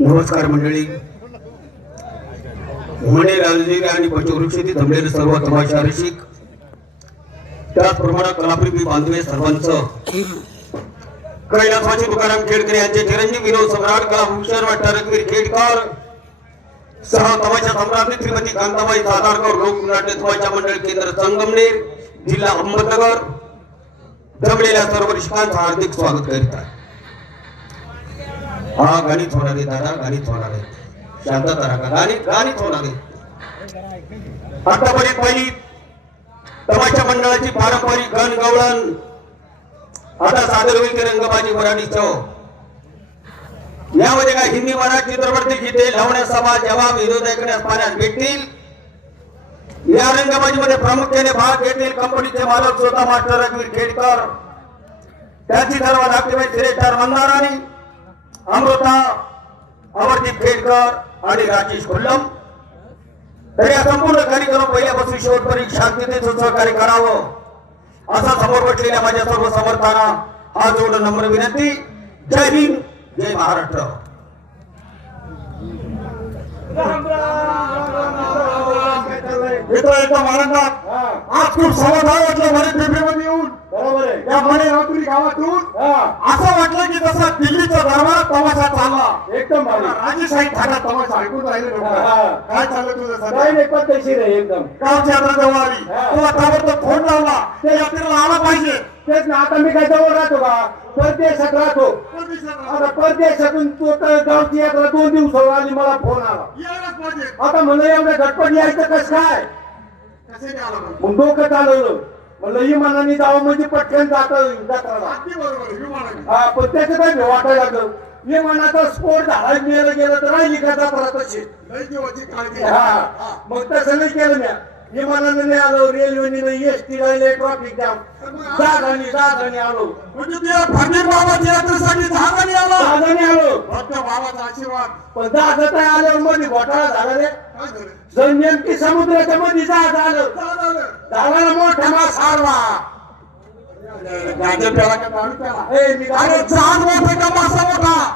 नमस्कार मंडळी. म्हणे राजगिरी आणि पंचवृक्षेती जमलेले सर्व तमाशा रसिक. त्याचप्रमाणे कलाप्रेमी बांधवे सर्वांच. कैलासवासी तुकाराम खेडकर यांचे चिरंजीव विनोद सम्राट कलाभूषण वाटारकवीर खेडकर सह तमाशा सम्राज्ञी श्रीमती कांताबाई सातारकर लोकनाट्य तमाशा मंडळ केंद्र संगमनेर जिल्हा अहमदनगर. जमलेल्या सर्व रसिकांचं हार्दिक स्वागत करीत आहे. हा गाणीच होणार आहे दादा गाणीच होणार आहे. शांतता राखा गाणी गाणीच होणार आहे. आतापर्यंत पहिली तमाशा मंडळाची पारंपरिक गण गवळण. आता सादर होईल ते रंगबाजी वराणी चव यामध्ये काय हिंदी मराठी चित्रपट गीते लावण्यास सभा जवाब विरोध ऐकण्यास पाहण्यास भेटतील. या रंगबाजीमध्ये प्रामुख्याने भाग घेतील कंपनीचे मालक स्वतः मास्टर रघुवीर खेडकर. त्याची सर्व धाकटी श्रेष्ठार मंदाराणी अमृता अमरदीप खेडकर आणि राजेश खुल्लम. तर या संपूर्ण कार्यक्रम पहिल्यापासून शेवटपर्यंत शांततेचं सहकार्य करावं असा समोर बसलेल्या माझ्या सर्व समर्थांना हा जोड नम्र विनंती. जय हिंद जय महाराष्ट्र. मित्र एका महाराष्ट्रात आज खूप समाधान वाटलं म्हणे पेपरीमध्ये येऊन बरोबर आहे. या म्हणे रात्री गावातून असं वाटलं की जसा दिल्लीचा दरबार तमाशा चालला. एकदम भारी. राजेशाही ठाण्यात तमाशा ऐकून राहिले. काय चाललं तुझं सध्या? नाही पद्धतशीर आहे एकदम. गावची यात्रा जवळ आली. तुला ताबडतोब फोन लावला त्या यात्रेला आला पाहिजे. तेच ना आता मी काय जवळ राहतो का? परदेशात राहतो आता परदेशातून तो तर गावची यात्रा दोन दिवसावर आली मला फोन आला. आता म्हणलं एवढं झटपट यायचं कसं काय? मग डोकं चालवलं. म्हणलं इमानाने जावं म्हणजे पटकन जात जत्राला. विमानाने. हा पण त्याचं काय वाटायला लागलं? विमानाचा स्फोट झाला गेलं गेलं तर राहिली का जत्रा तशी हा. मग तसं नाही केलं म्या. विमानाने नाही आलो रेल्वेने नाही एस टी राहिले ट्रॉफिक जाम जागाने जागाने आलो. म्हणजे तुझ्या बाबाच्या यात्रेसाठी जहाजाने आला? जागाने आलो. फक्त बाबाचा आशीर्वाद. पण जागत आल्यावर मध्ये घोटाळा झाला रे. काय नेमकी समुद्राच्या मध्ये जहाज आलं. काय झालं? मोठा मास हारवा काय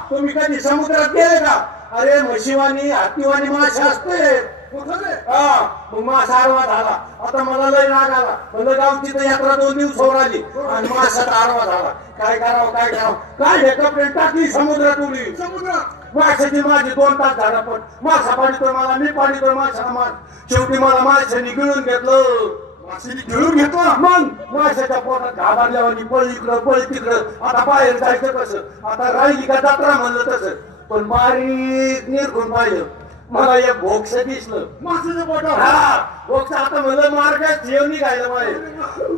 तुम्ही कधी समुद्रात गेले का? अरे म्हशीवानी हातीवानी मासे असते. मग मासा आरवा झाला आता मला लय राग आला. म्हणलं गावची तर यात्रा दोन दिवसावर आली आणि मासाचा आरवा झाला काय करावं काय करावं? काय हे कपडे टाकली समुद्रात उडी समुद्रात माशाची माझी दोन तास झाला पण. मासा पाडीतोय मला मी पाडीतोय माशाला मास शेवटी मला माशाने गिळून घेतलं. माशीने घेऊन घेतला? मग माशाच्या पोटात घाबरल्यावर पळ इकडं पळ तिकडं. आता बाहेर जायचं कसं? आता राहिली का जत्रा म्हणलं तसं. पण बारीक निरखून पाहिलं मला एक भोक्स दिसलं. माशीच्या पोटावर हा भोक्स आता म्हणलं मार्गात ठेव निघायला बाहेर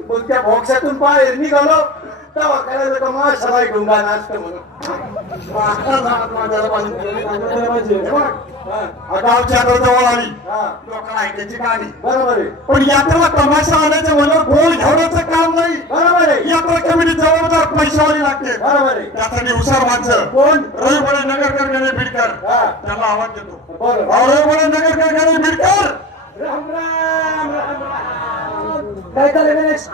मग त्या भोक्सातून बाहेर निघालो तेव्हा करायला का माशाला घेऊन गाणं असतं म्हणून. गावची यात्रा जवळ आली. लोकांना ऐकायची गाणी. बरोबर आहे. पण यात्रेला तमाशा आल्याचं म्हणलं गोल घेवण्याचं काम नाही. बरोबर आहे. यात्रा कमिटी जबाबदार पैशावाली लागते. बरोबर आहे. त्यासाठी हुशार माणसं. कोण? रविवारी नगरकर गणे बीडकर त्याला आवाज देतो. रविवारी नगरकर गणे बीडकर राम राम राम राम. काय गणेश?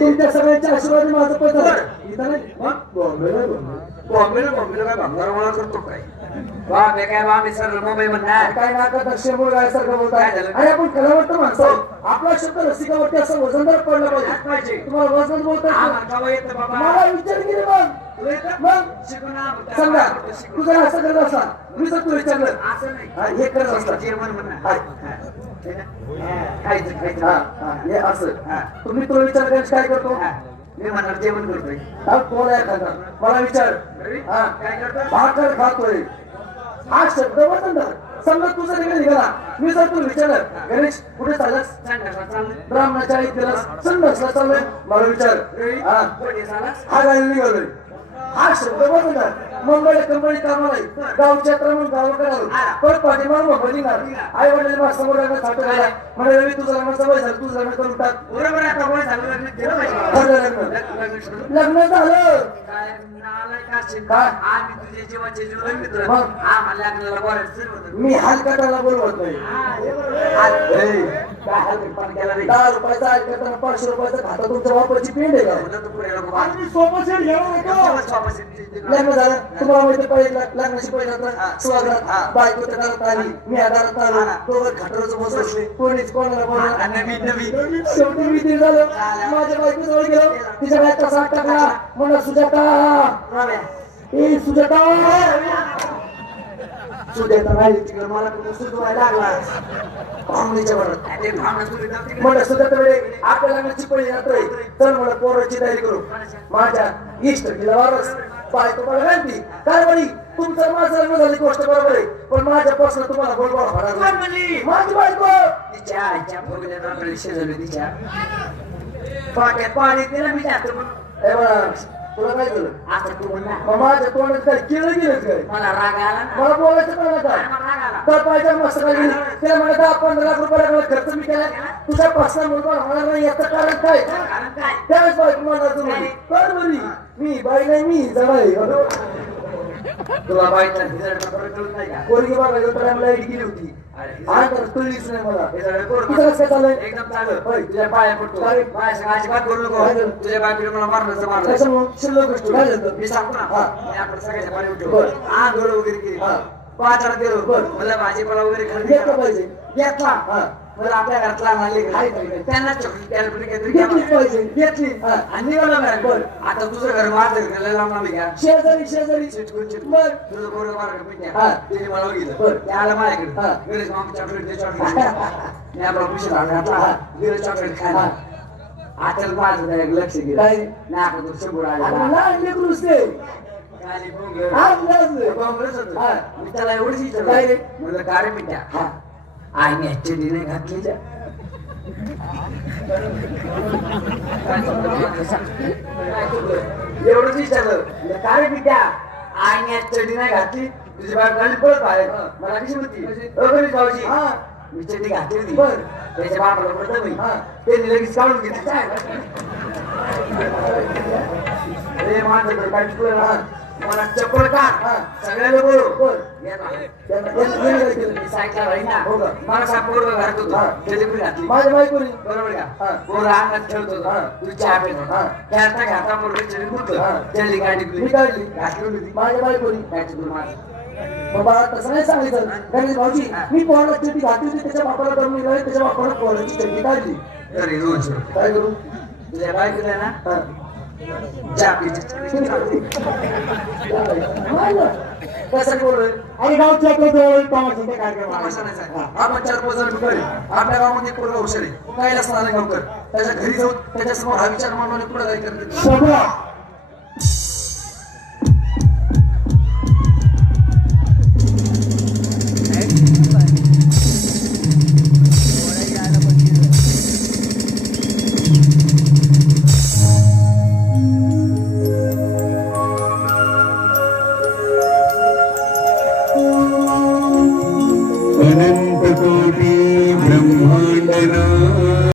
तुमच्या सगळ्यांच्या आशीर्वाद माझं पण झालं. इथं नाही बॉम्बेला बॉम्बे. बाप रे काय? बाप सर मुंबई म्हणणार काय नाका दक्षिणमूळ गायसारखं बोलताय काय झालं? अरे आपण कलावंत माणसं आहोत. आपला शब्द रसिकावरती असं वजनदार पडला पाहिजे तुम्हाला वजन हा, बाबा. मला विचार केले मग? मग सांगा. तू जर असं करत असला मी जर तू विचारलं. असं नाही. हा, हे करत असता जेवण म्हणणार हा, हा, हे असं. हा. तुम्ही तो विचार करायचं काय करतो? हा. मी म्हणणार जेवण करतोय. हा, कोण आहे एखादा? मला विचार. हा. काय करतो? भाकर खातोय. हा शब्द वजनदार समजा तुझं निघाल निघाला मी जर तू विचारलं गणेश कुठे चालस संडासला चाललं ब्राह्मणाच्या आई दिलास संडासला चाललोय. मला विचार हा झाला गाडी निघालोय. हा शब्द वजनदार मुंबईला कंपनी कामाला गावच्या क्रमांक गावाकडे आलो परत पाठीमाग मुंबई निघाल आई वडील माझ्यासमोर लागला साठवून आला म्हणे रवी तुझं लग्न सवय झाली तुझं लग्न करून टाक. बरोबर आता कोणी झालं लग्न केलं पाहिजे. लग्न झालं काय नालायक असेल. काय? आम्ही तुझे जीवाचे जीवन मित्र मग? आम्हाला लग्नाला बोलायचं सुरू होतं. मी हलकटाला बोलवत नाही हा, हे बरोबर आहे. ए, काय हलकटपणा केला रे दहा रुपयाचा ऐकताना पाचशे रुपयाचा खाता तुमच्या बापाची पेंड आहे का म्हणलं तू पुढे नको आणि मी सोबत शेड घेणार केव्हा होतो वापस येते? लग्न झालं तुम्हाला माहिती लग्नाची पहिला तर हा. स्वागत हा. बायको त्या घरात आली मी या घरात आलो हा. दोघं बसले कोणीच कोणाला आता नवीन नवीन शेवटी मी ते झालं माझ्या बायको जवळ गेलो तिच्या बायका साथ टाकला म्हणलं सुजाता ए सुजाता सुजाता नाही तिकडे मला कुठं सुचवायला लागला पाहुणीच्या बरोबर ते भावना तुला जाऊ म्हणलं सुजाता वेळे आपल्या लग्नाची पहिली यात्रा आहे चल मला पोराची तयारी करू माझ्या इष्ट तिला वारस बायको मला घालती काय म्हणी तुमचं माझं लग्न झाली गोष्ट बरोबर आहे पण माझ्या पासून तुम्हाला बोलबोल होणार कोण नाही. माझी बायको तिच्या आईच्या फुगण्यात शेजारी तिच्या पाट्यात पाणी दिलं मी ए तुला काय तू म्हणला मग माझ्या तोंडात काय केलं गेलं काय मला राग आला ना मला बोलायचं पण मला राग आला तर पाहिजे. गेली त्याला म्हणत दहा पंधरा लाख रुपये खर्च मी केला तुझ्या पाचला मुलगा होणार नाही याचं कारण काय कारण काय त्यावेळेस तुम्ही कर मी बाई नाही मी जवाई तुला कळत नाही का? पोरगी तर लाइट गेली होती. तर कळलीच नाही मला. तुझं चाललंय एकदम चांगलं. होय. तुझ्या पाया पडतो. काय? माझ्या संग अजिबात बोलू नको. काय झालं? तुझ्या बायकोने मला मारलं मारलं. त्याच्यामुळे शिल्लक गोष्टी काय झालं. मी सांगतो ना. मी आपण सगळ्याच्या पाणी उठलो. धोड वगैरे केली. बाजारात गेलो. मला भाजीपाला वगैरे खरेदी. पाहिजे. घेतला मला आपल्या घरातला काय? त्यांना चॉकलेट. पाहिजे घेतली हा. आणि निघालो घरात. बरं. आता तुझं घर माझं घर का शेजारी शेजारी चिटकून चिटकून. बर तुझं पोरगं मार्ग पिट्या. हा. तिने मला बघितलं. बरं. माझ्याकडे. गणेश मामा चॉकलेट दे, चॉकलेट. मी आपला घातला. हा. दिलं चॉकलेट खायला. आता माझं त्याच्याकडे लक्ष गेलं? नाही आपण तो शंभर आला. हा. त्याला एवढंच काय रे? विचारलं म्हणलं का रे आईने ऍक्च्युली नाही घातली जा एवढंच विचारलं. म्हणलं, का रे पिट्या आईने चडी नाही घातली. तुझी बायको गाडी पळत बाहेर. मला कशी म्हणती "अ, गणेश भाऊजी हा. मी चड्डी घातली होती. बरं. त्याच्या बापाला पडत नाही. त्यांनी लगेच काढून घेतली. काय माझं काय मला का हा. सगळ्याला बोलू. सायकल राहील ना. का? मला सापोर घरात होतो? पुढे घातली माझ्या बायकोनी. बरोबर. का? पोरं अंगात खेळत होतो. तू चहा पित होता. खेळता खेळता चढी हा. मुतलं त्याची गाडी काढली घातली होती माझ्या त्याची दूर मार बाबा तसं नाही गणेश भाऊजी मी पोहायला चड्डी घातली होती. त्याच्या बापाला नाही त्याच्या बापाला पोहायची चड्डी काढली. काय करू? तुझ्या बायकोला ना कसं आणि गावच्या जवळ कार्यक्रम आपण चार पाच जण डुकरे आपल्या गावामध्ये पोरगा हुशार आहे कैलास नाले गावकर त्याच्या घरी जाऊन त्याच्यासमोर हा विचार मांडून पुढे काय करते